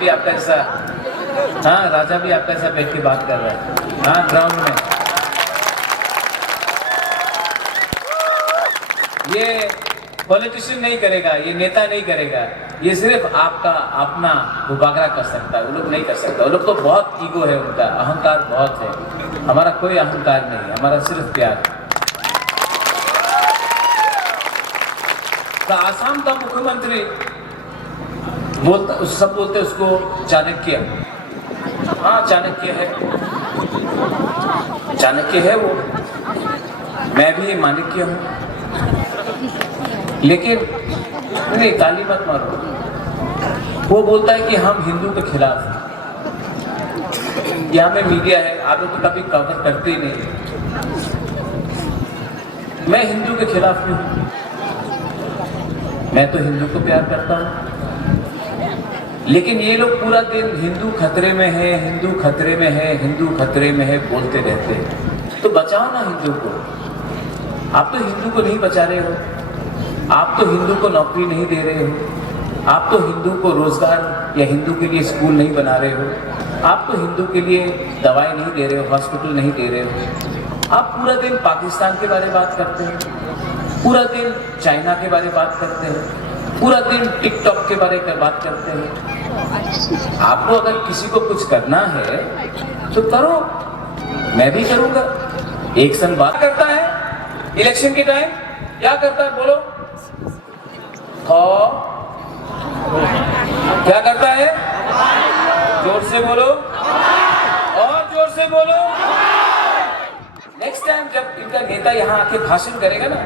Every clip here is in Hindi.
भी आपका ऐसा, हाँ राजा भी आपका ऐसा बैठ के बात कर रहा है, हाँ ग्राउंड में। ये पॉलिटिशियन नहीं करेगा, ये नेता नहीं करेगा, ये सिर्फ आपका अपना मुबागरा कर सकता है, वो लोग नहीं कर सकता। वो लोग तो बहुत ईगो है, उनका अहंकार बहुत है। हमारा कोई अहंकार नहीं है, हमारा सिर्फ प्यार। तो आसाम का मुख्यमंत्री बोलता, सब बोलते उसको चाणक्य। हाँ चाणक्य है, चाणक्य है वो, मैं भी माणिक्य हूँ। लेकिन नहीं, ताली मत मारो। वो बोलता है कि हम हिंदू के खिलाफ हैं। यहाँ में मीडिया है, आप लोग तो कभी कवर करते ही नहीं। मैं हिंदू के खिलाफ नहीं हूँ, मैं तो हिंदू को प्यार करता हूँ। लेकिन ये लोग पूरा दिन हिंदू खतरे में है, हिंदू खतरे में है, हिंदू खतरे में है बोलते रहते हैं। तो बचाओ ना हिंदू को। आप तो हिंदू को नहीं बचा रहे हो, आप तो हिंदू को नौकरी नहीं दे रहे हो, आप तो हिंदू को रोजगार या हिंदू के लिए स्कूल नहीं बना रहे हो, आप तो हिंदू के लिए दवाई नहीं दे रहे हो, हॉस्पिटल नहीं दे रहे हो। आप पूरा दिन पाकिस्तान के बारे में बात करते हैं, पूरा दिन चाइना के बारे में बात करते हैं, पूरा दिन टिकटॉक के बारे में बात करते हैं। आपको अगर किसी को कुछ करना है तो करो, मैं भी करूंगा। एक संग बात करता है इलेक्शन के टाइम, क्या करता है बोलो? क्या करता है? जोर से बोलो, और जोर से बोलो। नेक्स्ट टाइम जब इनका नेता यहाँ आके भाषण करेगा ना,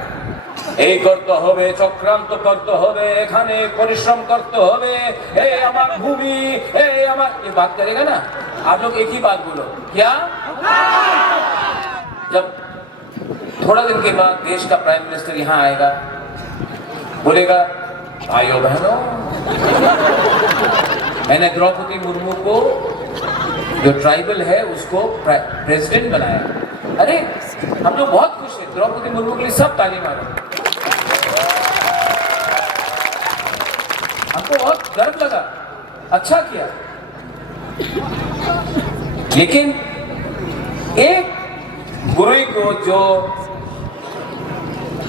এই করতে হবে, চক্রান্ত করতে হবে, এখানে পরিশ্রম করতে হবে, এই আমার ভূমি, এই আমার, ये बात करेगा ना, आप लोग एक ही बात बोलो, क्या? जब थोड़ा दिन के बाद देश का प्राइम मिनिस्टर यहाँ आएगा, बोलेगा भाइयों बहनों, मैंने द्रौपदी मुर्मू को, जो ट्राइबल है, उसको प्रेसिडेंट बनाया। अरे हम लोग बहुत खुश हैं, द्रौपदी मुर्मू के लिए सब ताली मारो। हमको बहुत गर्व लगा, अच्छा किया। लेकिन एक बुराई को, जो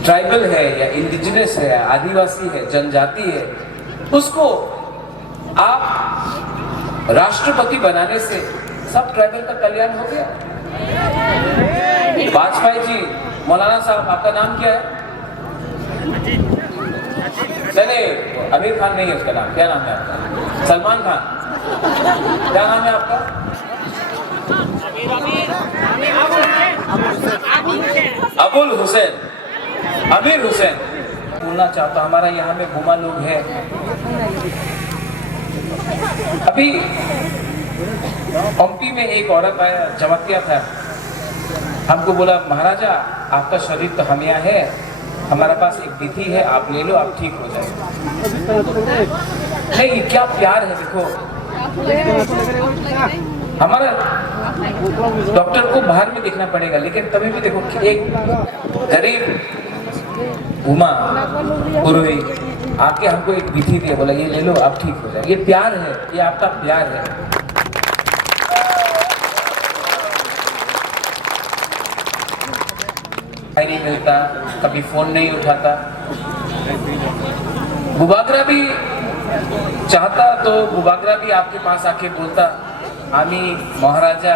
ट्राइबल है या इंडिजिनस है, आदिवासी है, जनजाति है, उसको आप राष्ट्रपति बनाने से सब ट्राइबल का कल्याण हो गया। वाजपेयी जी, मौलाना साहब, आपका नाम क्या है? नहीं, आमिर खान नहीं है उसका नाम, क्या नाम है आपका? सलमान खान, क्या नाम है आपका? अबुल हुसैन, अमीर हुसैन। बोलना चाहता, हमारा यहाँ में घुमा लोग हैं। अभी पंक्ति में एक औरत आया, चमकिया था, हमको बोला महाराजा आपका शरीर तो हम यहाँ है, हमारे पास एक विधि है, आप ले लो, आप ठीक हो जाएगा। नहीं, क्या प्यार है, देखो हमारा डॉक्टर को बाहर में देखना पड़ेगा, लेकिन तभी भी देखो एक गरीब उमा पुरोहित आके हमको एक विधि दिया, बोला ये ले लो, आप ठीक हो जाए। ये प्यार है, ये आपका प्यार है। नहीं मिलता, कभी फोन नहीं उठाता। बुबागरा भी चाहता तो बुबागरा भी आपके पास आके बोलता, आमी महाराजा,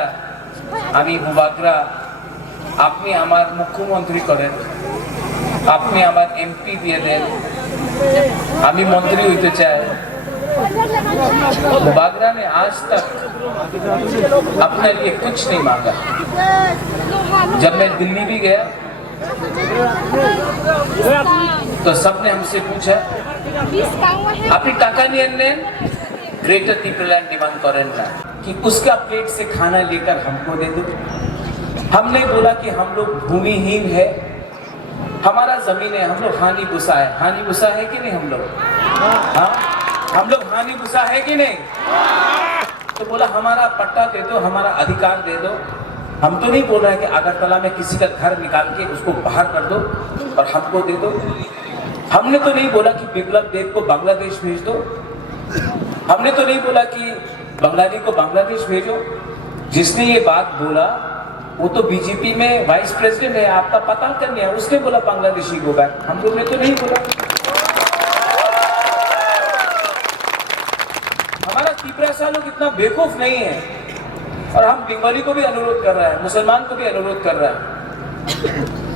आमी बुबागरा, আপনি আমার মুখ্যমন্ত্রী করেন, আপনি আমার এমপি দিয়ে দেন, আমি মন্ত্রী হইতে চাই। बुबागरा ने आज तक अपने लिए कुछ नहीं मांगा। जब मैं दिल्ली भी गया तो सबने हमसे पूछा, আপনি টাকা নিয়ে নেন, ग्रेटर टीपीलैंड डिमांड करें ना कि उसका प्लेट से खाना लेकर हमको दे दो। हमने बोला कि हम लोग भूमिहीन है, हमारा जमीन है, हम लोग हानि भूसा है। हानि भूसा है कि नहीं हम लोग? हाँ, हम लोग हानि भूसा है कि नहीं? तो बोला हमारा पट्टा दे दो, हमारा अधिकार दे दो। हम तो नहीं बोल रहे हैं कि अगरतला में किसी का घर निकाल के उसको बाहर कर दो और हमको दे दो। हमने तो नहीं बोला कि बिप्लब देव को बांग्लादेश भेज दो। हमने तो नहीं बोला कि बंगाली को बांग्लादेश भेजो। जिसने ये बात बोला वो तो बीजेपी में वाइस प्रेसिडेंट है, आपका पता करनी है, उसने बोला बांग्लादेशी गो बैक, हम लोग ने तो नहीं बोला। हमारा तिपरासा लोग इतना बेवकूफ नहीं है, और हम बंगाली को भी अनुरोध कर रहा है, मुसलमान को भी अनुरोध कर रहा है,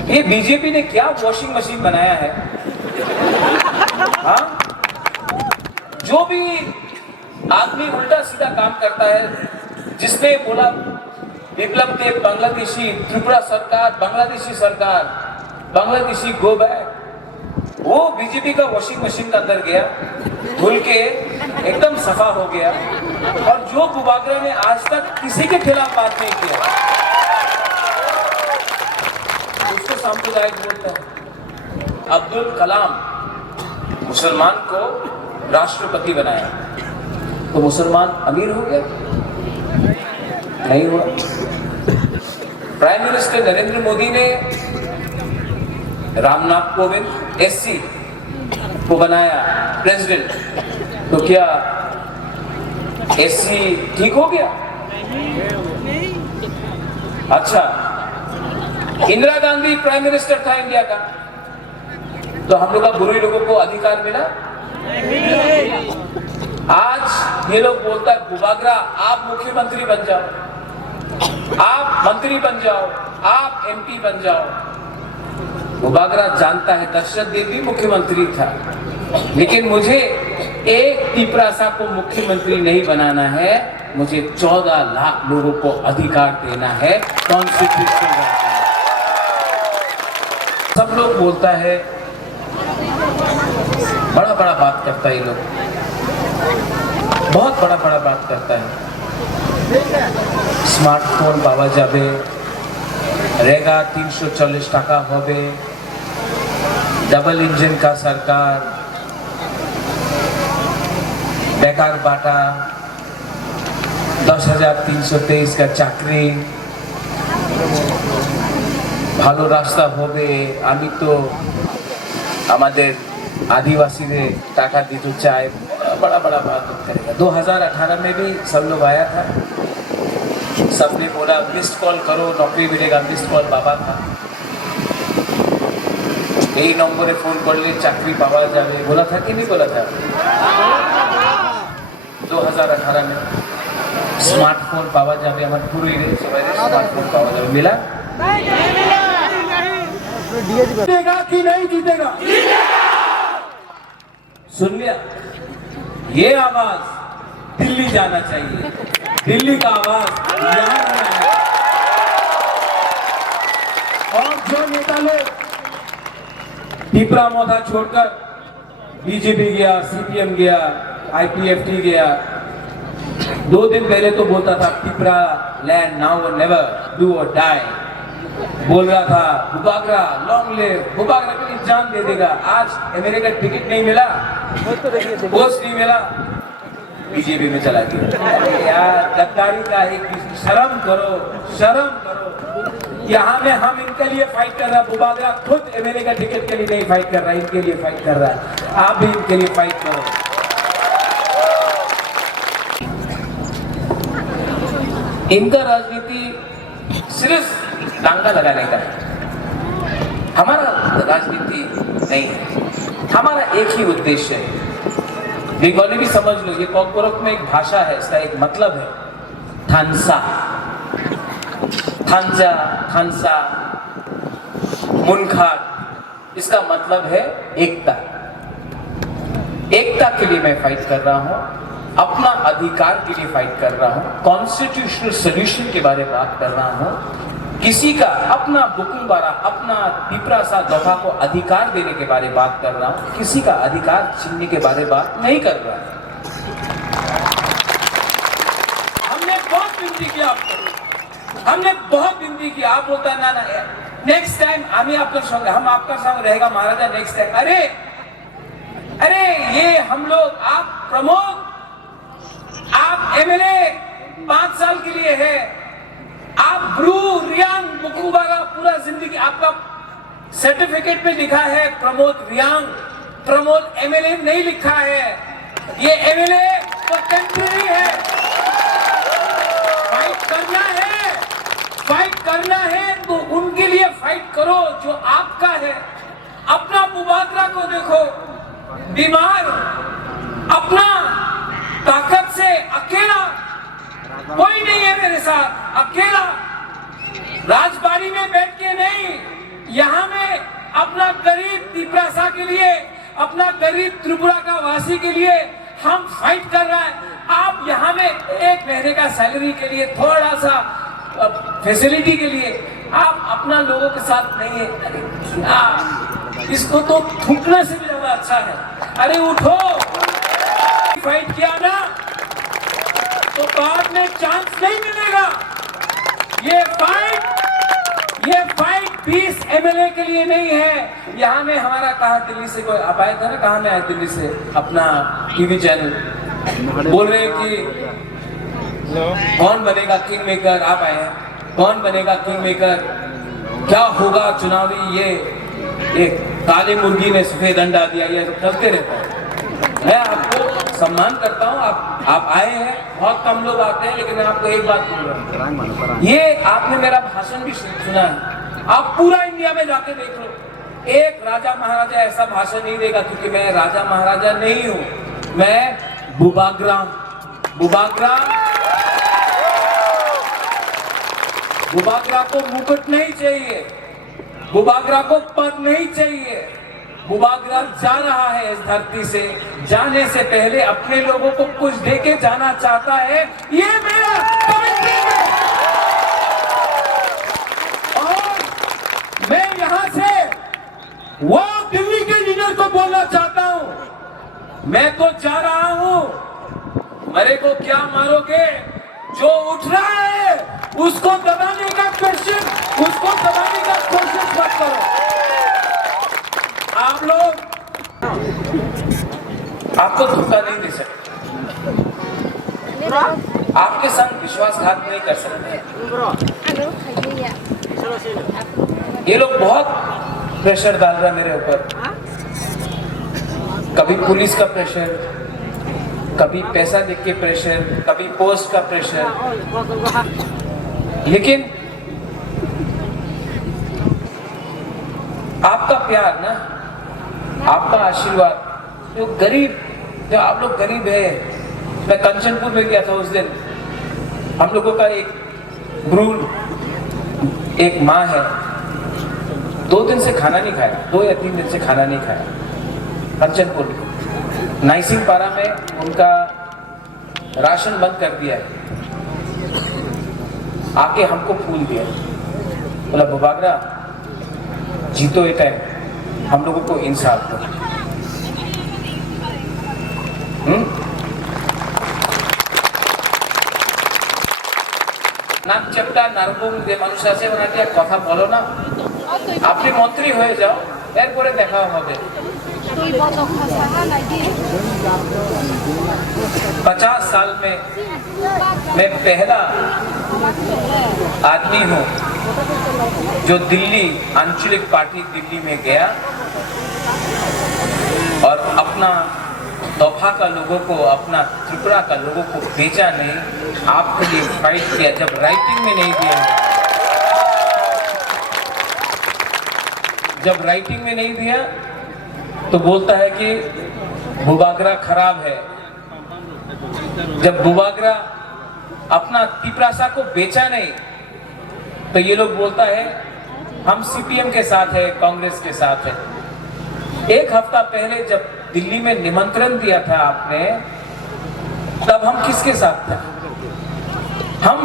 ये बीजेपी ने क्या वॉशिंग मशीन बनाया है? हाँ, जो भी आदमी उल्टा सीधा काम करता है, जिसने बोला विप्लव देव बांग्लादेशी, त्रिपुरा सरकार बांग्लादेशी गो बैक, वो बीजेपी का वॉशिंग मशीन के अंदर गया, धुल के एकदम सफा हो गया। और जो बुबागरा ने आज तक किसी के खिलाफ बात नहीं किया, उसको सांप्रदायिक बोलता है। अब्दुल कलाम मुसलमान को राष्ट्रपति बनाया, तो मुसलमान अमीर हो गया? नहीं हुआ। प्राइम मिनिस्टर नरेंद्र मोदी ने रामनाथ कोविंद एससी को बनाया प्रेसिडेंट, तो क्या एससी ठीक हो गया? अच्छा, इंदिरा गांधी प्राइम मिनिस्टर था इंडिया का, तो हम लोग का बुरे लोगों को अधिकार मिला? आज ये लोग बोलता है बुबागरा आप मुख्यमंत्री बन जाओ, आप मंत्री बन जाओ, आप एमपी बन जाओ। बुबागरा जानता है दशरथ देव भी मुख्यमंत्री था, लेकिन मुझे एक तिपरासा को मुख्यमंत्री नहीं बनाना है, मुझे 14 लाख लोगों को अधिकार देना है कॉन्स्टिट्यूशन। सब लोग बोलता है, बड़ा बड़ा बात करता है, ये लोग बहुत बड़ा बड़ा बात करता है। स्मार्टफोन पावा जाबे, रेगा 340 टाका होबे, डबल इंजन का सरकार, बेकार बाटा, 10,323 का चाकरी, ভালো রাস্তা হবে। আমি তো আমাদের आदिवासी टाका दी तो चाय, बड़ा बड़ा बात करेगा। 2018 में भी सब लोग आया था, सबने बोला मिस्ड कॉल करो नौकरी मिलेगा, मिस्ड कॉल बाबा था, यही नंबरे फोन कर ले चाकरी पावा जाए, बोला था कि नहीं बोला था? 2018 में स्मार्टफोन पावा जाए, हमारे पूरी स्मार्टफोन पावा जाए, मिला? जीतेगा कि नहीं जीतेगा? सुन लिया, ये आवाज दिल्ली जाना चाहिए, दिल्ली का आवाज यहाँ आना है। और जो नेता लोग टिपरा मोथा छोड़कर बीजेपी गया, सीपीएम गया, आईपीएफटी गया, 2 दिन पहले तो बोलता था टिपरा लैंड नाउ और नेवर, डू और डाई, बोल रहा था बुबागरा लॉन्ग लिव, बुबागरा के लिए जान दे देगा। आज अमेरिका टिकट नहीं मिला, पोस्ट नहीं मिला, बीजेपी में चला गया। यार गद्दारी का एक शर्म करो, शर्म करो। यहाँ में हम इनके लिए फाइट कर रहा है, बुबागरा खुद अमेरिका टिकट के लिए नहीं फाइट कर रहा है, इनके लिए फाइट कर रहा है। आप भी इनके लिए फाइट करो। इनका राजनीति सिर्फ दांगा लगाने का है, हमारा राजनीति नहीं है। हमारा एक ही उद्देश्य है, बंगाली भी समझ लो, ये कॉकबोरक में एक भाषा है, इसका एक मतलब है थानसा, थांजा, थानसा, मुनखाट, इसका मतलब है एकता। एकता के लिए मैं फाइट कर रहा हूं, अपना अधिकार के लिए फाइट कर रहा हूं, कॉन्स्टिट्यूशनल सोल्यूशन के बारे में बात कर रहा हूं, किसी का अपना बुकुंबारा, अपना तिपरासा दफा को अधिकार देने के बारे में बात कर रहा हूं, किसी का अधिकार छीनने के बारे में बात नहीं कर रहा। हमने बहुत विनती की आपको, हमने बहुत विनती की, आप बोलता ना ना नेक्स्ट टाइम हमें आपका संग, हम आपका संग रहेगा महाराजा नेक्स्ट टाइम। अरे ये हम लोग, आप प्रमोद, आप एमएलए 5 साल के लिए है, आप ब्रू रियांग बुकुंबारा पूरा जिंदगी, आपका सर्टिफिकेट में लिखा है प्रमोद रियांग, प्रमोद एमएलए नहीं लिखा है। ये एमएलए तो टेम्पररी है। करना है तो उनके लिए फाइट करो जो आपका है। अपना मुबादला को देखो, बीमार, अपना ताकत से अकेला, कोई नहीं है मेरे साथ, अकेला राजबाड़ी में बैठ के नहीं, यहाँ में अपना गरीब तिपरासा के लिए, अपना गरीब त्रिपुरा का वासी के लिए हम फाइट कर रहे हैं। आप यहाँ में एक महीने का सैलरी के लिए, थोड़ा सा फैसिलिटी के लिए आप अपना लोगों के साथ नहीं है। अरे क्या, इसको तो थूकने से भी ज्यादा अच्छा है। अरे उठो, फाइट किया ना तो बाद में चांस नहीं मिलेगा। ये फाइट 20 एमएलए के लिए नहीं है। यहाँ में हमारा कहा दिल्ली से कोई आप आए थे ना, कहा में आए दिल्ली से, अपना टीवी चैनल बोल रहे कि कौन बनेगा किंग मेकर। आप आए हैं, कौन बनेगा किंग मेकर, क्या होगा चुनावी, ये काले मुर्गी ने सफेद अंडा दिया, ये सब चलते रहता है। मैं आपको सम्मान करता हूँ, आप आए हैं, बहुत कम लोग आते हैं, लेकिन मैं आपको एक बात बोल रहा हूँ, ये आपने मेरा भाषण भी सुना है, आप पूरा इंडिया में जाके देख लो, एक राजा महाराजा ऐसा भाषण नहीं देगा, क्योंकि मैं राजा महाराजा नहीं हूँ, मैं बुबाग्रा को मुकुट नहीं चाहिए, बुबाग्रा को पद नहीं चाहिए। बुबाग्रा जा रहा है इस धरती से, जाने से पहले अपने लोगों को कुछ देके जाना चाहता है, ये मेरा कमिटमेंट है। और मैं यहां से वो दिल्ली के लीडर को बोलना चाहता हूं, मैं तो जा रहा हूं, मेरे को क्या मारोगे, जो उठ रहा है उसको दबाने का कोशिश मत करो। आप लोग आपको धोखा नहीं दे सकते, आपके संग विश्वासघात नहीं कर सकते। ये लोग बहुत प्रेशर डाल रहा है मेरे ऊपर, कभी पुलिस का प्रेशर, कभी पैसा देख के प्रेशर, कभी पोस्ट का प्रेशर। लेकिन आपका प्यार ना, आपका आशीर्वाद, जो गरीब, जो आप लोग गरीब है। मैं कंचनपुर में गया था उस दिन, हम लोगों का एक भ्रूण, एक माँ है, 2 दिन से खाना नहीं खाया, 2 या 3 दिन से खाना नहीं खाया। कंचनपुर नाइसिंग पारा में उनका राशन बंद कर दिया है, आके हमको फूल दिया, बोला बुबाग्रा जीतो ये टाइम, हम लोगों को इंसाफ दो। নাক চেপটা নারকুম যে মানুষ আছে ওনাকে কথা বলো না, আপনি মন্ত্রী হয়ে যাও, এরপরে দেখা হবে। 50 साल में मैं पहला आदमी हूँ जो दिल्ली आंचलिक पार्टी दिल्ली में गया और अपना तोहफा का लोगों को, अपना त्रिपुरा का लोगों को बेचा नहीं, आपके लिए फाइट किया। जब राइटिंग में नहीं दिया, जब राइटिंग में नहीं दिया तो बोलता है कि बुबाग्रा खराब है। जब बुबाग्रा अपना तिपरासा को बेचा नहीं तो ये लोग बोलता है हम सीपीएम के साथ है, कांग्रेस के साथ है। 1 हफ्ता पहले जब दिल्ली में निमंत्रण दिया था आपने, तब हम किसके साथ थे? हम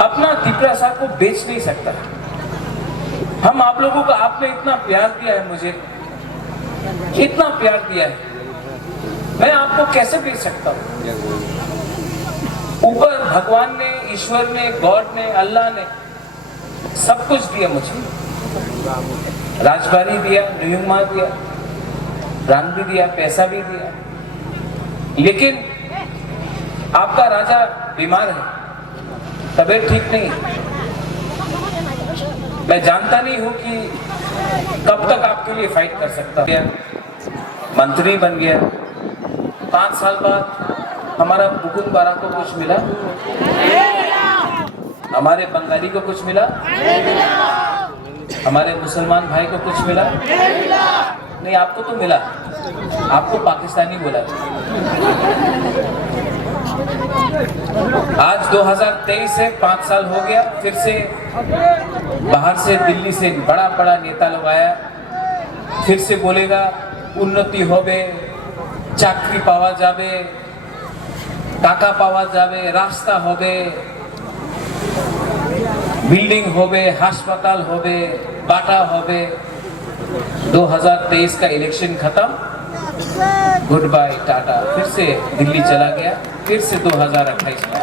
अपना तिपरासा को बेच नहीं सकता। हम आप लोगों को, आपने इतना प्यार दिया है, मुझे इतना प्यार दिया है, मैं आपको कैसे बेच सकता हूँ? ऊपर भगवान ने, ईश्वर ने, गॉड ने, अल्लाह ने सब कुछ दिया मुझे, राजबारी दिया, न्यूमा दिया, रंग भी दिया, पैसा भी दिया, लेकिन आपका राजा बीमार है, तबीयत ठीक नहीं। मैं जानता नहीं हूं कि कब तक आपके लिए फाइट कर सकता हूं। मंत्री बन गया, 5 साल बाद हमारा बुकुन बारा को कुछ मिला, हमारे बंगाली को कुछ मिला? नहीं मिला। हमारे मुसलमान भाई को कुछ मिला? नहीं मिला। नहीं, आपको तो मिला, आपको पाकिस्तानी बोला। आज 2023 से 5 साल हो गया, फिर से बाहर से दिल्ली से बड़ा बड़ा नेता लोग आया, फिर से बोलेगा उन्नति होबे, चाकरी पावा जाबे, टाका पावा जाबे, रास्ता होबे, बिल्डिंग होबे, हास्पाताल होबे, बाटा होबे। 2023 का इलेक्शन खत्म, गुड बाय टाटा, फिर से दिल्ली चला गया, फिर से 2028 में।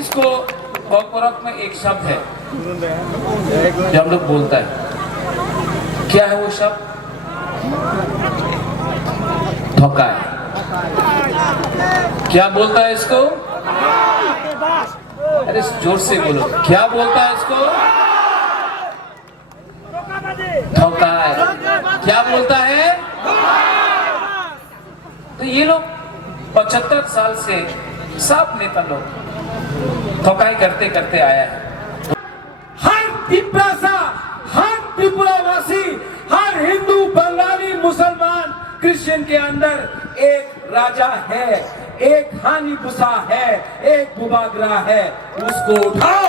इसको कॉर्पोरेट में एक शब्द है जो हम लोग बोलता है, क्या है वो शब्द? धोखा है। क्या बोलता है इसको? अरे जोर से बोलो, क्या बोलता है इसको? धोखा है। क्या बोलता है? तो ये लोग 75 साल से सब नेता लोग धोखाई करते करते आया है। हर त्रिपुरा, हर त्रिपुरावासी, हर हिंदू, बंगाली, मुसलमान, क्रिश्चियन के अंदर एक राजा है, एक हानिबुसा है, एक बुबागरा है। उसको उठाओ।